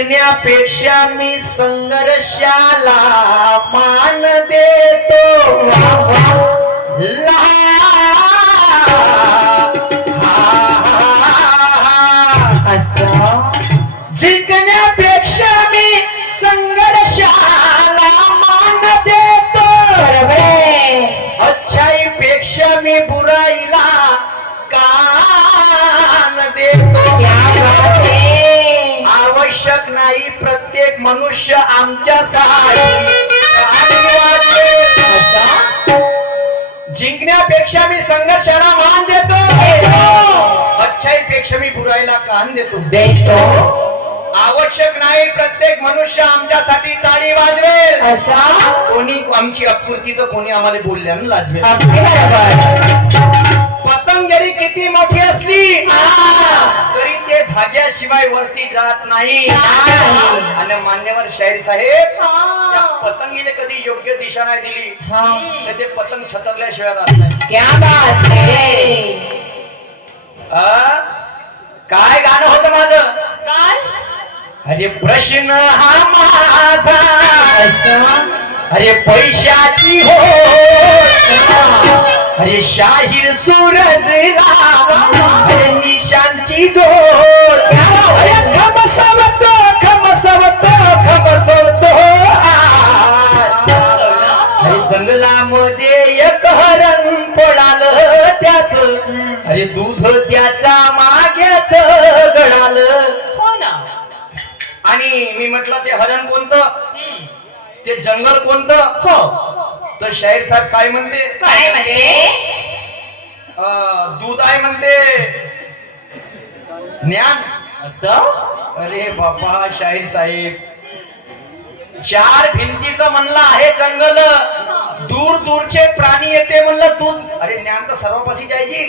जिंकण्यापेक्षा मी संघर्षाला मान देतो जिंकण्यापेक्षा मी संघर्षाला मान देतो अच्छाईपेक्षा मी बुराईला कान देतो आवश्यक नाही प्रत्येक मनुष्य आमच्यासाठी जिंकण्यापेक्षा मी संघर्षाला मान देतो अच्छाईपेक्षा मी बुराईला कान देतो आवश्यक नाही प्रत्येक मनुष्य आमच्यासाठी टाळी वाजवेल कोणी आमची अपूर्ती तर कोणी आम्हाला बोलल्यानं लाजवेल पतंग जरी किती मोठी असली तरी ते धाग्याशिवाय वरती जात नाही आणि मान्यवर शाहीर साहेब त्या पतंगीने कधी योग्य दिशा नाही दिली तर ते पतंग छतरल्याशिवाय जात नाही काय गाणं होतं माझं काय अरे प्रश्न हा माझा अरे पैशाची हो अरे शाहीर सूरजला अरे निशांची जोड अरे खमसवतो अरे जंगलामध्ये एक हरण पडालं त्याच अरे दूध त्याच्या माग्याच गळालं हो ना आणि मी म्हटलं ते हरण कोणतं ते जंगल कोणतं हो तर शाहीर साहेब काय म्हणते दूध आहे म्हणते ज्ञान असं अरे बाबा शाहीर साहेब चार भिंतीचं म्हणलं आहे जंगल दूर दूरचे प्राणी येते म्हणलं दूध अरे ज्ञान तर सर्वपाशी जायची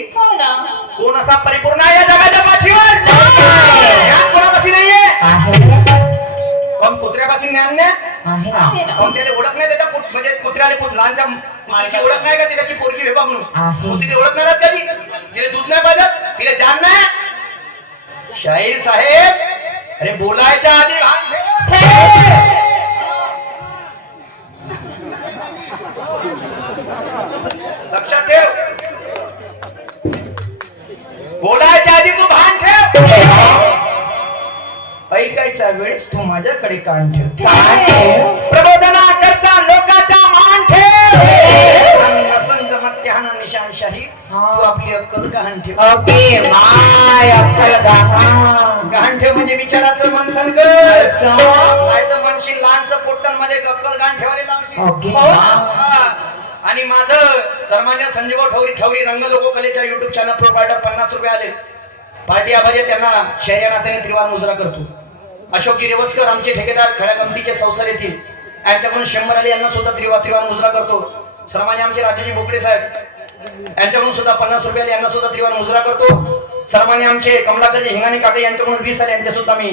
कोण असा परिपूर्ण आहे या जगाच्या पाठीवर ज्ञान कोणापाशी नाहीये कोण कुत्र्यापाशी ज्ञान नाही कोण त्याला ओळख नाही त्याच्या म्हणजे कुत्र्याला लहानच्या कुत्र्याची ओळख नाही का त्याची पोरगी भेबा म्हणून कुत्रीची ओळख नाही का तिला दूध नाही पाहिजे तिला जाण नाही शाहीर साहेब अरे बोलायच्या आधी लक्षात ठेव बोलायच्या आधी तू भान ठेव ऐकायच्या वेळेस तू माझ्याकडे कान ठेव प्रबोधना करता लोकांचा मान ठेव नसन जमत त्यानं निशान शाहीर तू आपली अक्कल गहाण ठेव गहाण ठेव म्हणजे विचाराचं मंथन कर नाही तर म्हणशील लहानसं पोट्टन मध्ये अक्कल गहाण ठेवायला लावशील आणि माझं सर्वमान्य संजीव ठवरी रंग लोको कलेच्या युट्यूब चॅनल प्रोपायटर 50 रुपये आले पार्टी आभारी त्यांना शहर या नात्याने त्रिवार मुजरा करतो अशोकजी रेवस्कर आमचे ठेकेदार खड्या कमतीचे संसार येथील यांच्याकडून 100 आले यांना सुद्धा त्रिवार मुजरा करतो सर्वमान्य आमचे राजाजी बोकडे साहेब यांच्याकडून सुद्धा 50 रुपये आले यांना सुद्धा त्रिवार मुजरा करतो सर्वमान्य आमचे कमलाकरजी हिंगाणे काका यांच्याकडून 20 आले यांच्या सुद्धा मी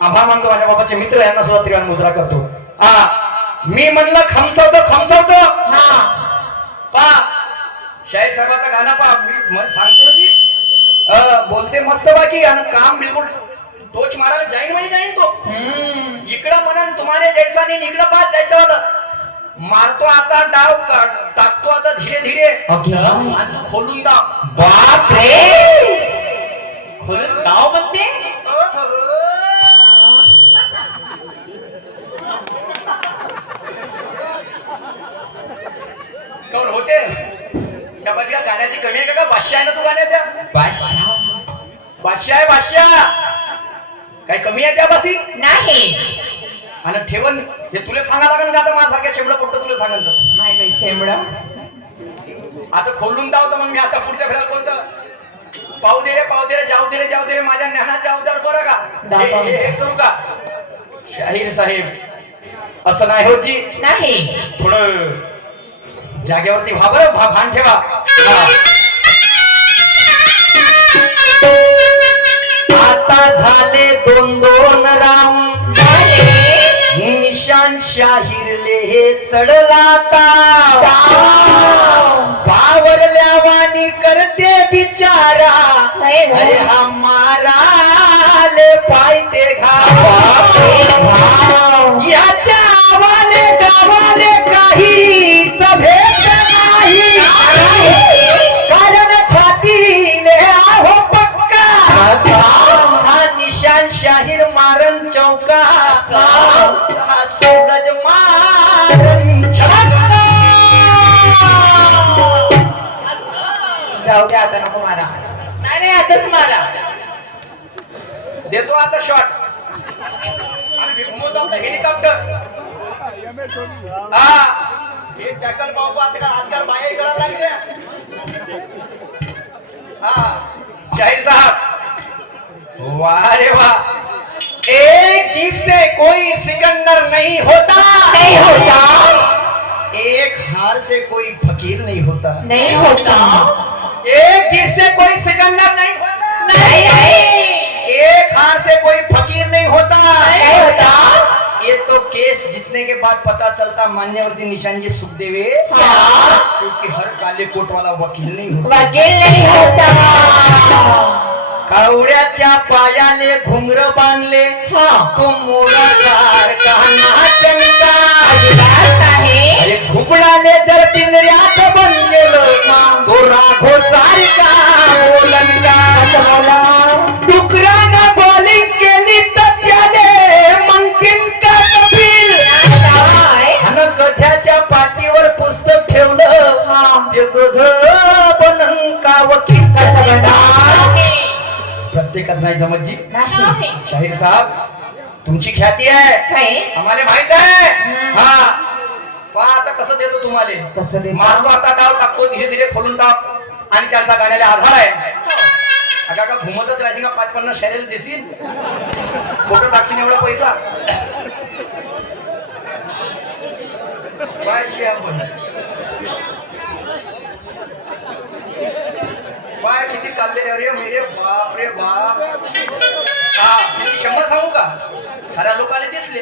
आभार मानतो माझ्या बाबाचे मित्र यांना सुद्धा त्रिवार मुजरा करतो मी म्हणलं खमसवतो पा शाहीर साहेबाचा गाणं पा मी सांगतो की बोलते मस्त बाकी आणि काम बिलकुल टोच मारायला जाईन तो इकडं म्हणून तुम्हाला जैसा नाही इकडं पाच जायचं वाला मारतो आता डाव टाकतो आता धीरे धीरे आणि तू खोलून दाव बाप रे खोलून गाव म्हणते कोण होते त्या बाजू गाण्याची कमी आहे का बादशाह आहे ना तू गाण्याच्या बादशाह काय कमी आहे त्या बासी नाही आणि ठेवण हे तुला सांगा लागेल का आता माझ्यासारख्या शेमडा पोट्ट तुला सांगेल नाही शेमडा आता खोलून दाव तर मग मी आता पुढच्या फेरायला कोणतं पाहू दे रे जाऊ दे रे माझ्या ज्ञानाच्या अवतार बरं का हे करू का शाहीर साहेब असं नाही होती नाही थोडं जागेवरती भान ठेवा आता झाले 2-2 राऊंड निशान शाहीरले हे चढला बावरल्या वाणी करते बिचारा अरे हमारा आले पायते घाव याच्या आवाले गावाले काहीच भेट नाही कारण छातीले आहो पक्का हा निशान शाहीर मारण चौका हा सोगज मारण छक्का जाऊ द्या आता नको मारा नाही आताच मारा देतो आता शॉट आणि घुमवतो आपला हेलिकॉप्टर हा हे टॅकल पाहू आजकाल बाया करायला लागले हा शाहीर साहब वाह रे वाह एक चीज से कोई सिकंदर नहीं होता एक हार से कोई फकीर नहीं होता एक चीज से कोई सिकंदर नहीं होता एक हार से कोई फकीर नहीं होता ये तो केस जीतने के बाद पता चलता मान्यवती निशान जी सुखदेव क्योंकि हर काले कोट वाला वकील नहीं होता कावड्याच्या पायाले घुंगर बांधले तो मोरा सारखा नाचनका अरे घुबडाले जर पिंजऱ्यात बनलेलं तो राघो सारखा बोलनका डुकरानं बॉलिंग केली तर त्याले म्हणतील का कपिल अन कथ्याच्या पाठीवर पुस्तक ठेवलं ते गध बनन का वकील कसा बना प्रत्येकाच नाही समज जी शाहीर साहब तुमची ख्याती आहे आम्हाला माहित आहे हा पहा आता कसं देतो तुम्हाला मारतो आता डाव टाकतो धीरे धीरे खोलून टाक आणि त्यांचा गाण्याला आधार आहे का घुमतच राहायची का 5-50 शरीर दिसील फोटो टाकशील एवढा पैसा पाहायची आपण पाय किती काढले रे मेरे बाप रे बाप हा किती 100 सांगू का साऱ्या लोकांना दिसले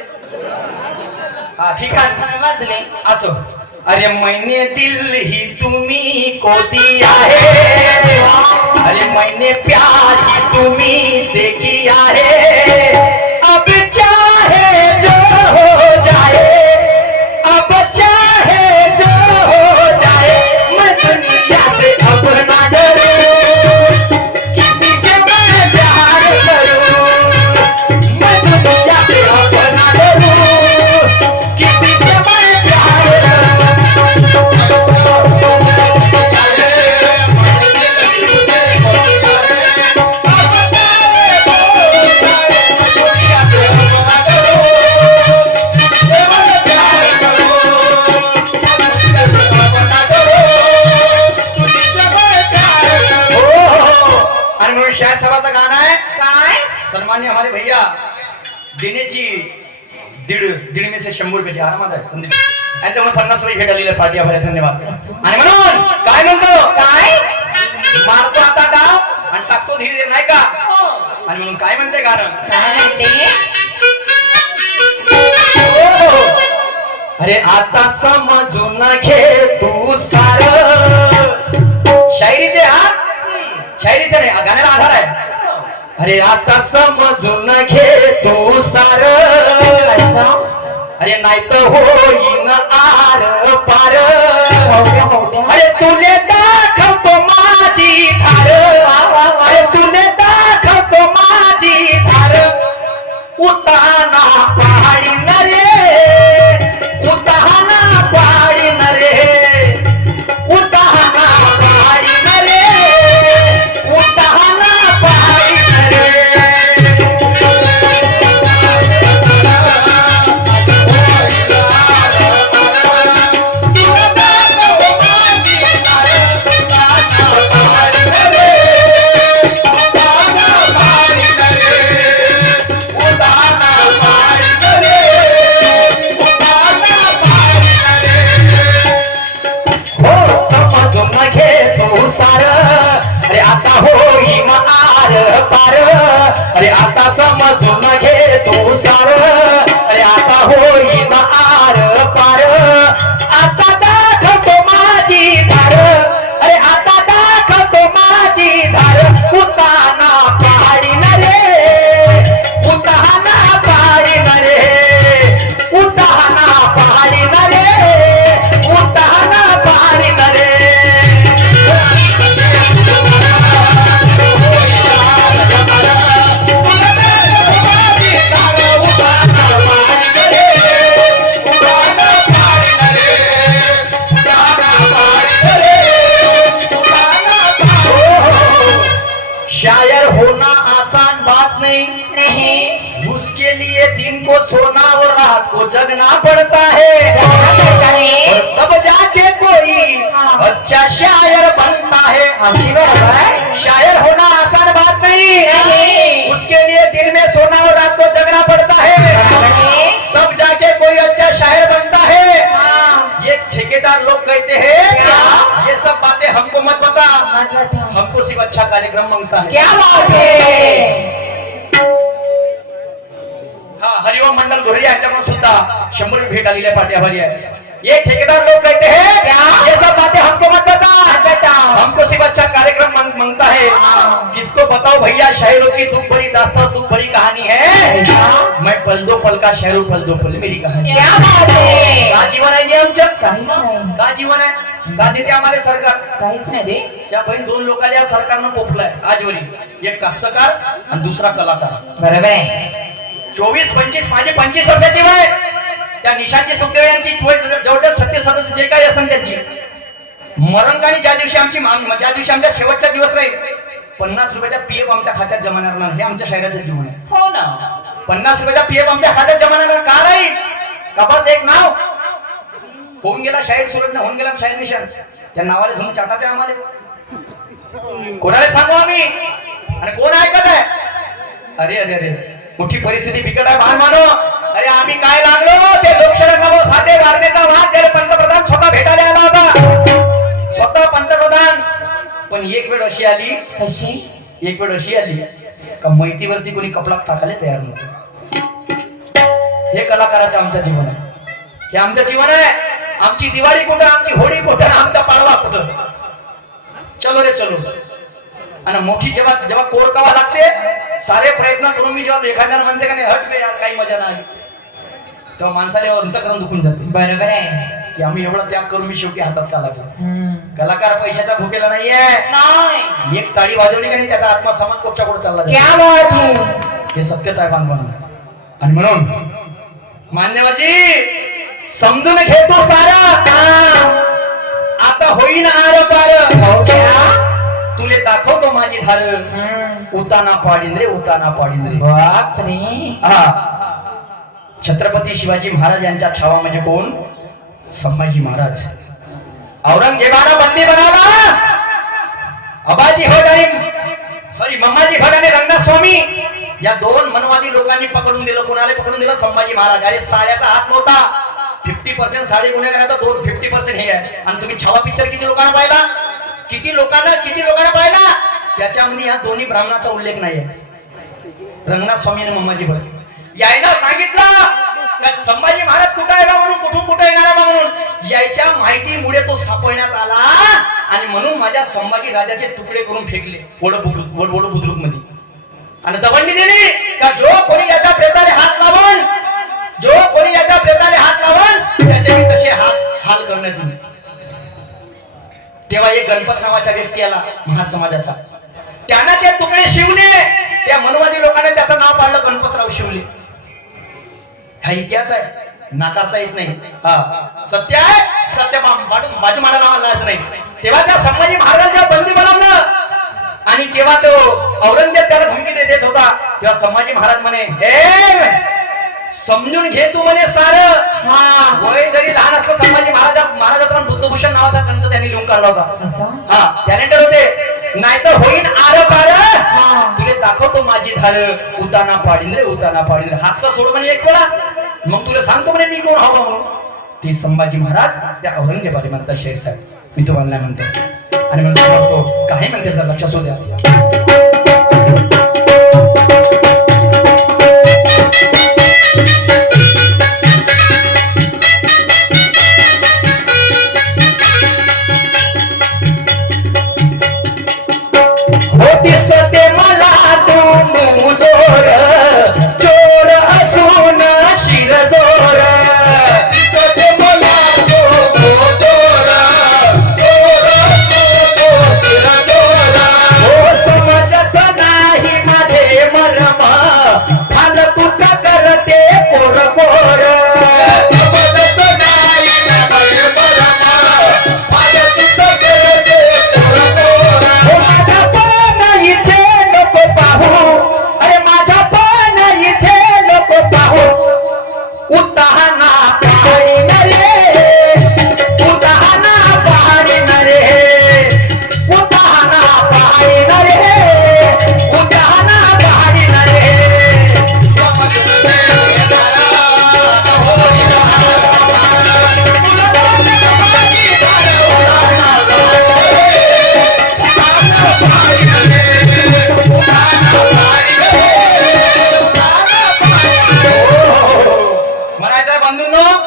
हा ठीक आहे वाजले असो अरे मैंने दिल ही तुम्ही को दिया है अरे मैंने प्यार ही तुम्ही से किया है अब चाहे जो हो जाए अब चाहे जो हो जाए मैं दुनिया से अब ना डरूं किसी से मैं प्यार करूं मैं दुनिया से अब ना डरूं किसी से मैं प्यार शायर सभाचा गाणं आहे काय सन्मान्य हमारे भैया देण्याची दीड में से 100 रुपयाची आरामात आहे संदीप यांच्यामुळे 50 रुपये भेटलेले पार्टी आभार धन्यवाद आणि म्हणून काय म्हणतो काय मारतो आता डाव आणि टाकतो धीरे धीरे नाही का आणि म्हणून काय म्हणते गाणं काय म्हणते अरे आता समजून घे तू सार शायरीचे हात शायरीचा नाही गाण्याला आधार आहे अरे आता समजून घे तू सार अरे नाही तर होईन आर पार अरे तुले दाखवतो माझी धार अरे तुले दाखवतो माझी धार उताना पहाडी नरे उताना पहाडी नरे उताना पहाडी नरे उताना पहाडी नरे पड़ता है, जाना पड़ता है। तब जाके कोई अच्छा शायर बनता है। अगदी बरोबर शायर होना आसान बात नहीं, नहीं। उसके लिए दिन में सोना और रात को जगना पड़ता है, तब जाके कोई अच्छा शायर बनता है। हाँ। ये ठेकेदार लोग कहते हैं क्या? ये सब बातें हमको मत बता, मत बता। हमको सिर्फ अच्छा कार्यक्रम मांगता है। क्या बात है? हा, हरिओम मंडल घोरी यांच्याकडून सुद्धा 100 भेट आलेली आहे, पाठी आभारी आहे। ये ठेकेदार लोग कहते हैं क्या? ये सब बातें हमको मत बता, मत बताओ। हमको सिर्फ अच्छा कार्यक्रम मांगता है। हाँ। किसको बताओ भैया, शायरों की दुख भरी दास्तान, दुख भरी कहानी है। ऐसा? मैं पल दो पल का शायर हूं, पल दो पल मेरी कहानी। क्या बात आहे? का जीवन आहे जे आमचं? काहीच नाही, का जीवन आहे? का देते आम्हाला सरकार? काहीच नाही रे. त्या बहीण दोन लोकांना या सरकारनं कोपलाय आजवरी, एक कास्तकार आणि दुसरा कलाकार. बरोबर आहे. 24-25 माझे 25 वर्षाची वय, त्या निशांची सुखदेव यांची जवळजवळ 36 सदस्य जे काही असेल त्यांची मरणकानी ज्या दिवशी आमच्या शेवटचा दिवस राहील, 50 रुपयाचा पीएफ आमच्या खात्यात जमा राहणार. हे आमच्या शहराचं जीवन आहे. हो ना. 50 रुपयाचा पीएफ आमच्या खात्यात जमा राहणार. का राहील? का बस एक नाव होऊन गेला शाहीर सुरत, होऊन गेला शाहीर निशान, त्या नावाला धरून चाटाचे आम्हाला कोणाला सांगू आम्ही, आणि कोण ऐकत आहे? अरे अरे अरे, मोठी परिस्थिती बिकट आहे भान मानो. अरे आम्ही काय लागलो, ते लोकशाही साठे वारण्याचा वाद त्याला पंतप्रधान स्वतः भेटायला आला होता, स्वतः पंतप्रधान. पण एक वेळ अशी आली, कशी? एक वेळ अशी आली का मैतीवरती कोणी कपडा टाकायला तयार नव्हतं. हे कलाकाराचं आमचं जीवन आहे, हे आमचं जीवन आहे. आमची दिवाळी कुठं, आमची होळी कुठं, आमचा पाडवा कुठं. चलो रे चलो. आणि मोठी जेव्हा जेव्हा कोर कावा लागते, सारे प्रयत्न करून मी जेव्हा एखाद्याला म्हणते का नाही हट बे यार काही मजा नाही, तेव्हा माणसाला अंतःकरण दुखून जाते. बरोबर आहे की आम्ही एवढं त्याग करून मी शेवटी हातात का लागलो. हम्म. कलाकार पैशाचा भुकेला नाहीये. नाही. एक ताडी वाजवली का नाही त्याचा आत्मा समाज कोपच्या कुठं चालला जातो. क्या बात आहे? हे सत्यता आहे बांधवांना. आणि म्हणून मान्यवरजी समजून घेतो सारा, आता होईन आर पार. हो क्या? तुले दाखवतो माझी धार, उताना पाडीन रे, उताना पाडीन रे. बापरे. हा, छत्रपती शिवाजी महाराज यांच्या छावा म्हणजे कोण? संभाजी महाराज. औरंगजेबाला बंदी बनवला, अबाजी भट आणि मम्माजी भट आणि रंगनाथ स्वामी या दोन मनवादी लोकांनी पकडून दिलं. कोणाला पकडून दिलं? संभाजी महाराज. अरे साड्याचा हात नव्हता, 50% साडे गुन्हेगार, 50% हे आहे. आणि तुम्ही छावा पिक्चर किती लोकांना पाहिला, किती लोकांना पाहिला, त्याच्यामध्ये या दोन्ही ब्राह्मणाचा उल्लेख नाही आहे, रंगनाथ स्वामी आणि मम्माजी भट. यायला सांगितलं का संभाजी महाराज कुठं आहे बा म्हणून, कुठून कुठं येणार आहे बा म्हणून. यायच्या माहितीमुळे तो सापडण्यात आला, आणि म्हणून माझ्या संभाजी राजाचे तुकडे करून फेकले वड बुद्रुक मध्ये, आणि दवंडी दिली का जो कोणी याच्या प्रेताने हात लावून, जो कोणी याच्या प्रेताने हात लावून त्याचे मी तसे हाल करण्यात येईल. तेव्हा एक गणपत नावाचा व्यक्ती आला महार समाजाचा, त्यानं ते तुकडे शिवले. त्या मनवादी लोकांनी त्याचं नाव पाडलं गणपतराव शिवले. हा इतिहास आहे, नाकारता येत नाही. हा सत्य आहे, सत्य बाजू मांडायला आलाच नाही. तेव्हा त्या संभाजी महाराजांच्या बंदी बनवलं, आणि तेव्हा तो औरंगजेब त्याला धमकी देत होता. तेव्हा संभाजी महाराज म्हणे, हे समजून घे तू म्हणे सार. हा, वय जरी लहान असलं संभाजी महाराजाचा बुद्धभूषण नावाचा ग्रंथ त्यांनी लिहून काढला होता. हा, कॅलेंडर होते. नाहीतर होईन आर पार, तुले दाखवतो माझी धार, उताना पाडीन रे, उताना पाडीन रे. हात तर सोड म्हणे एक वेळा, मग तुला सांगतो म्हणे मी कोण हवा म्हणून. ती संभाजी महाराज त्या औरंगजेबाने म्हणतात, शेर साहेब मी तुम्हाला नाही म्हणतो, आणि म्हणतो काही म्हणते सर, लक्षात असू द्या. दिसते मला तू मुजोर, चोर असून शिरजोर. दिसते मला तू मुजोर, चोर असून शिरजोर. हो समाजात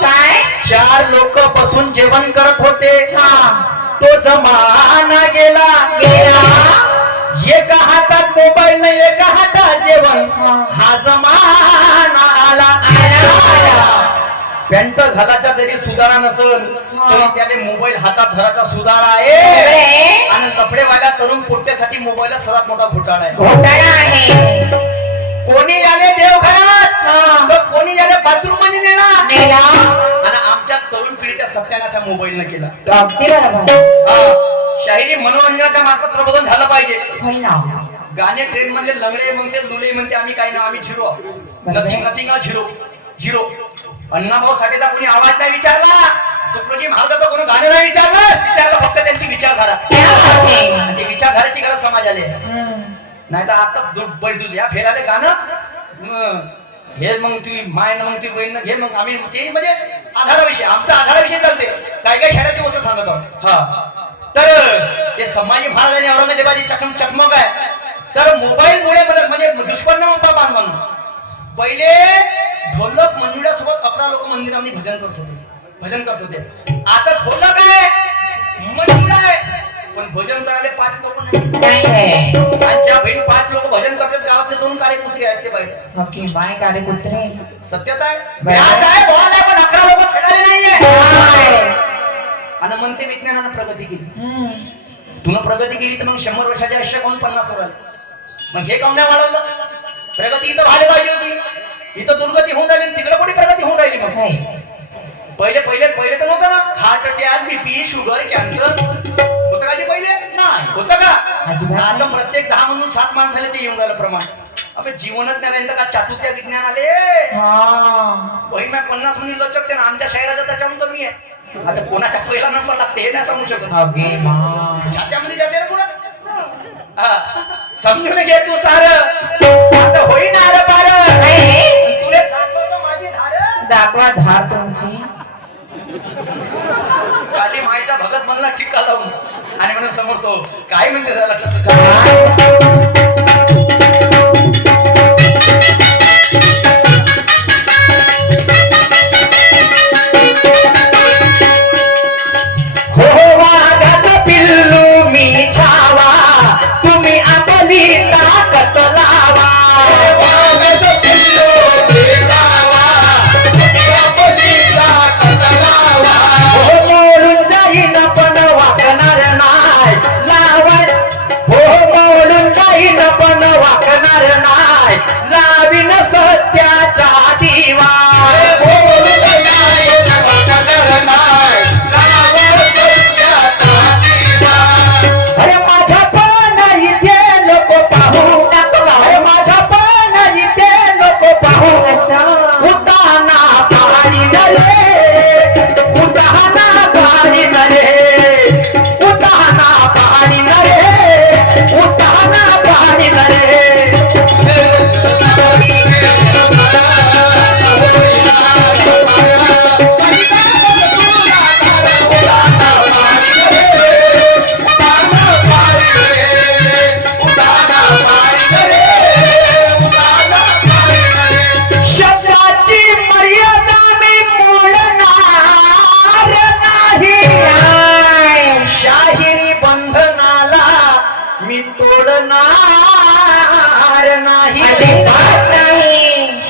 काय 4 लोक बसून जेवण करत होते. हा तो जमाना गेला गेला एका हातात मोबाईल नाही एका हातात जेवण. हा जमाना आला आला पॅन्ट घालायचा जरी सुधारा नसल तरी त्याने मोबाईल हातात धराचा सुधारा आहे. एवढे आणि लफडेवाल्या तरुण पोट्यासाठी मोबाईल सगळ्यात मोठा घोटाळा आहे. घोटाळा आहे कोणी आले देवघरात तर कोणी आले बाथरूम मध्ये नेला नेला आणि आमच्या तरुण पिढीच्या सत्यानाशा मोबाईल न केला. अगदी बरोबर शाहिरी मनोरंजनाच्या मार्फत प्रबोधन झालं पाहिजे. होय ना गाणे ट्रेन मधले लंगडे म्हणते लुले म्हणते आम्ही काही ना आम्ही zero nothing nothing zero zero. Annabhau साठेचा कोणी आवाज नाही विचारला तुकडोजी महाराजाचं कोणी गाणं नाही विचारलं फक्त त्यांची विचारधारा. क्या बात आहे. आणि ते विचारधाराची गरज समाजाले हम्म. नाही तर आता बैल या फेराले गाणं हे मग ती माय मग ती बहीण घे मग आम्ही ते म्हणजे आधाराविषयी आमचा आधाराविषयी चालते. काय काय खेळाची गोष्ट सांगत आहोत. हा तर ते संभाजी महाराज आणि औरंगजेबाची चकमक आहे. तर मोबाईल मुळे म्हणजे दुष्परिणाम बांधवांनो पहिले ढोलक मंजुळ्यासोबत 11 लोक मंदिरामध्ये भजन करत होते. आता ढोलक आहे मंजुळा आहे पण भजन करायला 5 लोक नाही. नाही आणि ज्या बहीण 5 लोक भजन करतात गावातले 2 कार्यकुत्री आहेत ते पाहिजे. ओके बाय कारे कुत्रे सत्यता आहे व्याज आहे बॉल आहे पण 11 लोक खेळाले नाहीये. आणि म्हणते विज्ञानानं प्रगती केली. तुला प्रगती केली तर मग 100 वर्षाच्या आयुष्य कोण 50 वर आले. मग हे काऊन नाही वाढवलं. प्रगती इथं व्हायला पाहिजे होती. इथं दुर्गती होऊन राहिली तिकडे कुठे प्रगती होऊन राहिली. मग पहिले तर नव्हतं ना. Heart attack BP sugar cancer होतं का जे पहिले नाही होतं का. आता प्रत्येक 10 म्हणून 7 माणसाला ते येऊन राहिलं प्रमाण. आपण जीवनच नाही राहिलं का चाटू त्या विज्ञान आले. बहीण मी 50 म्हणून लचकते ना आमच्या शहराचा त्याच्याहून कमी आहे. आता कोणाच्या पहिला नंबर लागते हे नाही सांगू शकत. छात्यामध्ये जाते ना पुरा समजून घे तू सार आता होईना अरे पार तुला दाखवतो माझी धार दाखवा धार तुमची. काली मायच्या भगत म्हणला टिक्का लावून आणि म्हणून समोर तो काय म्हणते जरा लक्ष सुद्धा.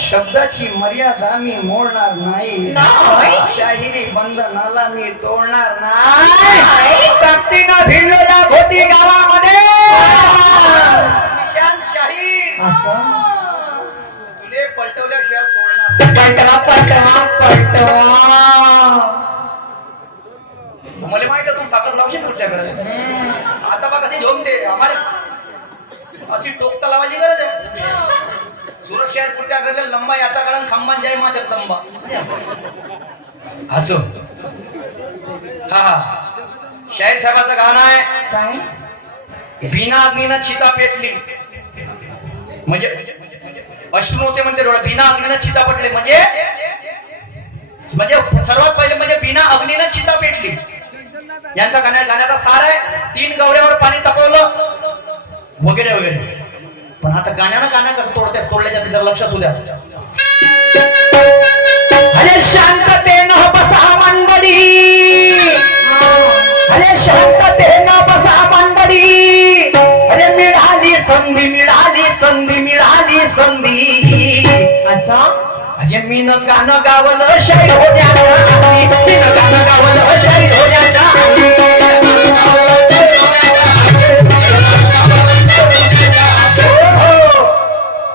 शब्दाची मर्यादा मी मोडणार नाही. शाहिरी बंधनाला मी तोडणार नाही. ताकदीनं भिडलो या घोटी गावामध्ये शाहीर तुले पलटवल्याशिवाय सोडणार. पलटवा मला माहित आहे तू ताकद लावशील पुढच्या घरात. आता बघ कशी घेऊन दे आम्हाला अशी टोकता लावायची गरज आहे. सुरत शहर पुढच्या घरला लंबा याचा कारण खांबान जाय मा जगदंबा असो. हा शाहीर साहेबाचं गाणं आहे काय बिना अग्नीनं चिता पेटली म्हणजे अश्रू होते म्हणते डोळा. बिना अग्नीनं चिता पेटले म्हणजे सर्वात पहिले म्हणजे बिना अग्नीनं चिता पेटली. यांचा गाण्याचा सार आहे 3 गवऱ्यावर पाणी तापवलं वगैरे वगैरे. पण आता गाणं कसं तोडले जाते जर लक्ष असू द्या. अरे शांततेनं बसा मंडळी, अरे शांततेनं बसा मंडळी, अरे मिळाली संधी, मिळाली संधी, मिळाली संधी. असं अरे मी न गाणं गावलं शाहीर होण्याच्या आधी, मी न गाणं गावलं शाहीर होण्याच्या आधी.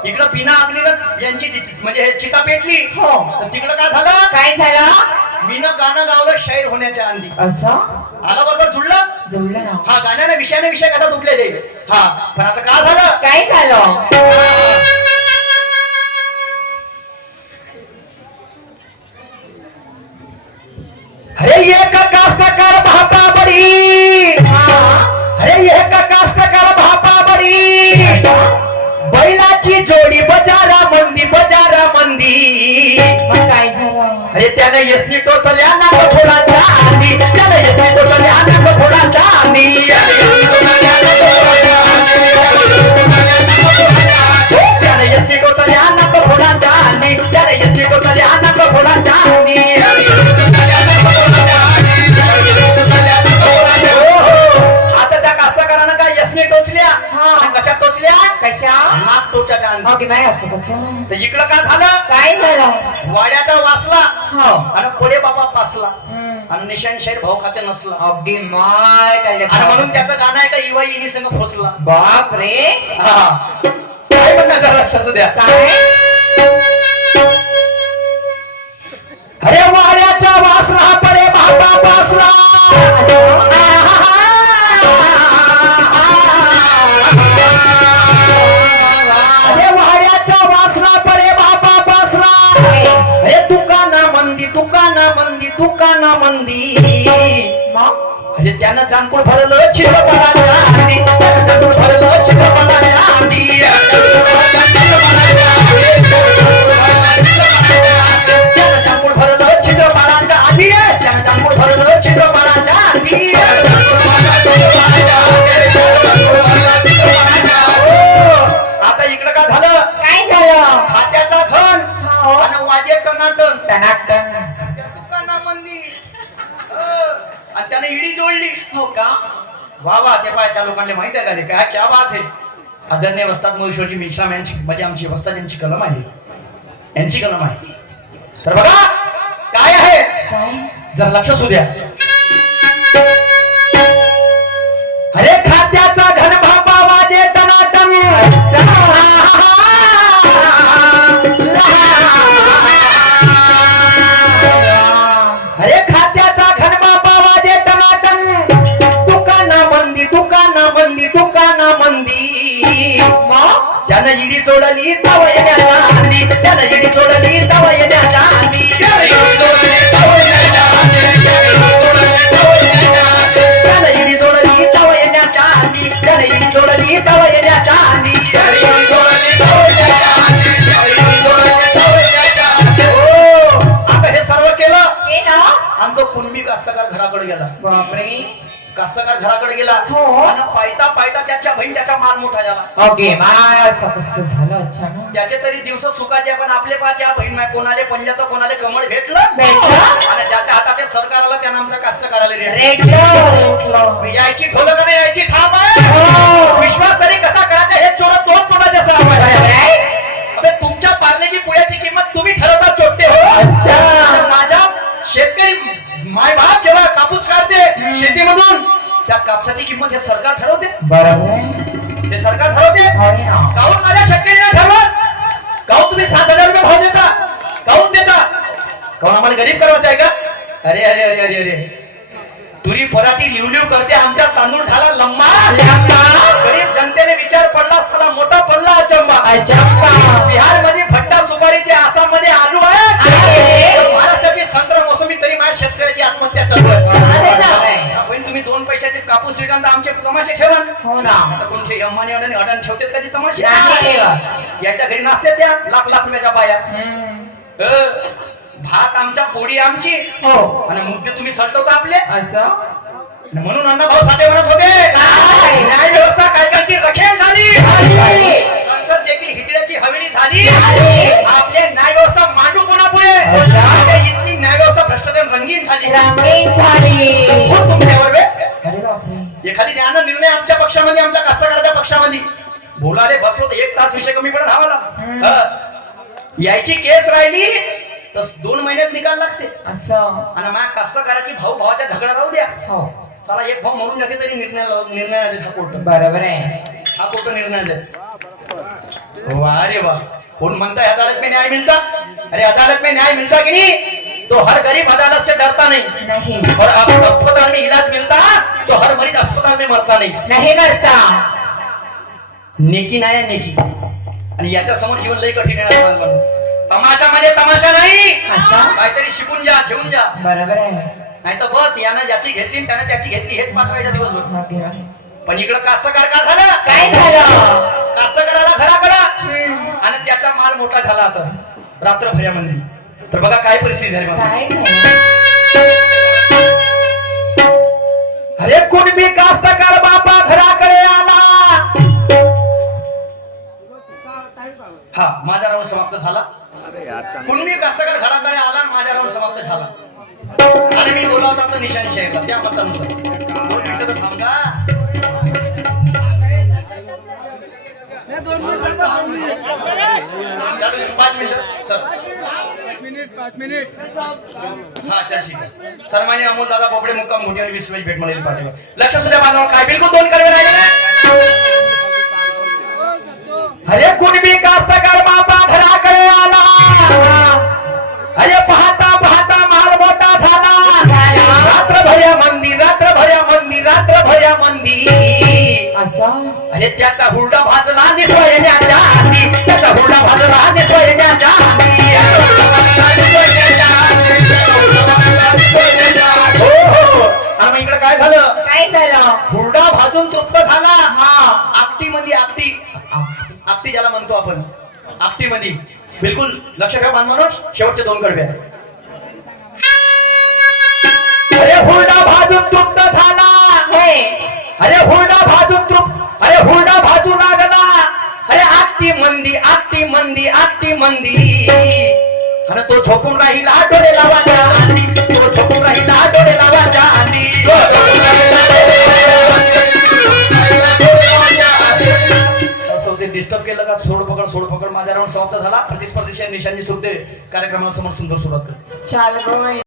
इकडं बिना अग्नीनं यांची म्हणजे हे चिता पेटली. हो. तर तिकडं काय झालं? काय झालं? मी न गाणं गावलं शाहीर होण्याच्या आधी. असं आला बरोबर जुळलं. जुळलं ना. हा गाण्याने विषयाने विषय कसा तुटले ते. हा पण आता काय झालं? काय झालं? अरे एक कास्तकार भापा बडी, अरे एक कास्तकार भापा बडी, बैलाची जोडी बजारा मंदी, बजारा मंदी. मग काय झालं? अरे त्याने यसनी टोचल्या ना थोडाच्या आधी, त्याने यसनी टोचल्या ना थोडाच्या आधी. त्याने यसनी टोचल्या ना थोडाच्या आधी, त्याने यसनी टोचल्या ना थोडाच्या आधी. आता त्या कास्तकारानं काय यसनी टोचल्या. आणि कशा टोचल्या? कशा? नाक टोचाच्या आधी. Okay bye. असं कसं? तर इकडं काय झालं? काय झालं? वाड्याचा वाचला हो. आणि पुढे बाबा पासला हम्म. आणि निशाण शाहीर भाऊ खाते नसला. अगदी माय काय आणि म्हणून त्याचं गाणं आहे का इवा इनी संग फोसला. बाप रे. हा काय म्हणणं जरा लक्ष असू द्या. काय? अरे वाड्याचा वासला परे बाबा पासला. अरे वाड्याचा वासला परे बाबा पासला. अरे दुकाना मंदी, दुकाना मंदी, दुकाना मंदी. मग अरे त्यानं जानकोड भरलं चित्रपटाच्या आधी, त्यानं जानकोड भरलं चित्रपटाच्या आधी. त्यानं जानकोड भरलं चित्रपटाच्या आधी, त्यानं जानकोड भरलं चित्रपटाच्या आधी. आता इकडं काय झालं? काय झालं? खात्याचा घन आणि वाजे टनाटन. टनाटन. त्या दुकानामंदी आणि त्याने इडी जोडली. हो का? वा वा. ते पाय त्या लोकांना माहित आहे का रे? काय क्या बात आहे. आदरणीय वस्ताद महेश्वरजी मेश्राम यांची म्हणजे आमची वस्ताद यांची कलम आहे, यांची कलम आहे. तर बघा काय आहे, काय? जर लक्ष असू द्या. अरे खात्याचा घन भापा वाजे टनाटन. अरे खात्याचा घन भापा वाजे टनाटन. दुकाना मंदी, दुकाना मंदी, दुकाना मंदी. मग त्यानं इडी जोडली तव येण्याच्या आधी, त्यानं इडी जोडली तव येण्याच्या आधी. त्यानं इडी जोडली तव येण्याच्या आधी, त्यानं इडी जोडली तव येण्याच्या आधी, त्यानं इडी जोडली तव येण्याच्या आधी. हो. आता हे सर्व केलं हे ना. आणि तो कुणबी कास्तकार घराकडे गेला. बापरे. कास्तकार घराकडे गेला हो. आणि पायता पायता त्याच्या बहीण त्याचा माल मोठा झाला. ओके माय. असं कसं झालं? अच्छा ना. त्याचे तरी दिवस सुखाचे पण आपले पाच या बहीण माय कोणाले पंजाब कोणाले कमळ भेटलं. भेटलं. आणि ज्याच्या हातात ते सरकारला त्यानं आमच्या कास्तकाराला रेट. रेटलं. यायची ढोलं का नाही यायची थाप आहे. हो. विश्वास तरी कसा करायचा हे चोरा दोन तोंडाचे सराव आहे. अबे तुमच्या पार्लेची पुण्याची किंमत तुम्ही ठरवता चोट्टे हो. असं. माझ्या शेतकरी माय बाप जेव्हा कापूस काढते शेतीमधून त्या कापसाची किंमत हे सरकार ठरवते. बरोबर आहे. ते सरकार ठरवते. होय ना. काहून माझ्या शेतकऱ्यांना ठरवत? काहून तुम्ही 7,000 रुपये भाव देता? काहून देता? काहून आम्हाला गरीब करायचं आहे का? अरे अरे अरे अरे अरे तुरी पराठी लिवलिव करते आमच्या तांदूळ झाला लंबा. गरीब जनतेने विचार पडला साला मोठा पडला अचंबा. बिहार मध्ये भट्टा सुपारी ते आसाम मध्ये आलू आहे. महाराष्ट्राची संत्र मोसमी तरी माझ्या शेतकऱ्याची आत्महत्या चालू आहे. आपण तुम्ही 2 पैशाचे कापूस श्रीकांत आमचे तमाशे ठेवा. हो ना. आता कोणते अंबानी अडाणी अडाणी ठेवतात का ते तमाशे? नाही ठेवत. याच्या घरी नसते त्या लाख लाख रुपयाच्या बाया. हम्म. भात आमच्या पोळी आमची हो. आणि मुद्दे तुम्ही सलटवता आपले. असं. म्हणून अण्णाभाऊ साठे म्हणत होते काय? न्याय व्यवस्था कायद्याची रखेल झाली. संसद देखील हिजड्याची हवेली झाली. झाली. आपले न्याय व्यवस्था मांडू कोणापुढे? अच्छा. आपल्या इथली न्याय व्यवस्था भ्रष्टाचार रंगीन झाली. रंगीन झाली. हो तुमच्यावर बे. अरे बापरे. एखादी ज्ञान निर्णय आमच्या पक्षामध्ये, आमच्या कास्तकाराच्या पक्षामध्ये बोलाले बसलो तर 1 तास विषय कमी पडत हवाला. यायची केस राहिली तर 2 महिन्यात निकाल लागते. असं. आणि माझ्या कास्तकाराची भाऊ भावाच्या झगडा राहू द्या, हो साला एक भाऊ मरून जाते तरी निर्णय देत हा कोर्ट. बरोबर आहे. हा कोर्ट निर्णय देत. वाह रे वाह. कौन म्हणता है अदालत में न्याय मिलता? अरे अदालत में न्याय मिलता कि नहीं तो हर गरीब अदालत से डरता नहीं. नहीं और अस्पताल में इलाज मिलता तो हर मरीज अस्पताल में मरता नहीं. नाही करता. नेकी नाही आहे नेकी. आणि याच्या समोर जीवन लय कठीण आहे. तमाशा म्हणजे तमाशा नाही. असं? काहीतरी शिकून जा, घेऊन जा. बरोबर आहे. नाही तर बस यानं ज्याची घेतली त्यानं त्याची घेतली हेच पाठवायच्या दिवसभर. मग घे. पण इकडं कास्तकार काय झालं? काय झालं? कास्तकाराला खरा करा हम्म. आणि त्याचा माल मोठा झाला आता रात्रभरामध्ये. तर बघा काय परिस्थिती झाली बघा. काय झालं? अरे कुणबी कास्तकार बापा घराकडे आला. हा माझा राऊंड समाप्त झाला. कुणबी कास्तकार घराकडे आला आणि माझा राऊंड समाप्त झाला. आणि मी बोला होता निशाणी शेखला त्या मतानुसार 2 मिनिटं तर थांबा. चालेल 5 मिनिटं सर. 5 मिनिट हा चल ठीक आहे. सन्मान्य अमोल दादा बोबडे मुक्काम घोटी आणि विश्वेश भेट म्हणेल पाठीवर. लक्ष सुद्धा बांधव काय बिलकुल 2 कडवे राहिले. अरे कुणबी कास्तकार बापा घराकडे आला. अरे पाहता पाहता माल मोठा झाला. रात्रभऱ्या मंदी, रात्रभऱ्या मंदी, रात्रभऱ्या मंदी. असं. अरे त्याचा हुरडा भाजला निस्वयण्याच्या हाती. त्याचा हुरडा भाजला निस्वयण्याच्या हाती. हो हो. आणि मग इकडे काय झालं? काय झालं? हुरडा भाजून तृप्त झाला. हा. आपटी मध्ये आपटी, आपटी ज्याला म्हणतो आपण आपटी मध्ये. बिलकुल लक्ष ठेवा बांधवांनो. शेवटचे 2 कडवे. अरे हुरडा भाजून तृप्त झाला. होय. अरे हुरडा भाजून तृप्त. अरे हुरडा भाजू लागला. अरे आटी मंदी, आटी मंदी, आटी मंदी. आणि तो झोपून राहिला डोळे लावाच्या आधी. तो झोपून राहिला डोळे लावाच्या आधी. असं ते डिस्टर्ब केलं का? सोड पकड माझा राऊंड समाप्त झाला. प्रतिस्पर्धी निशांनी सुद्धा कार्यक्रमाला समोर सुंदर सुरुवात कर. चाल गो.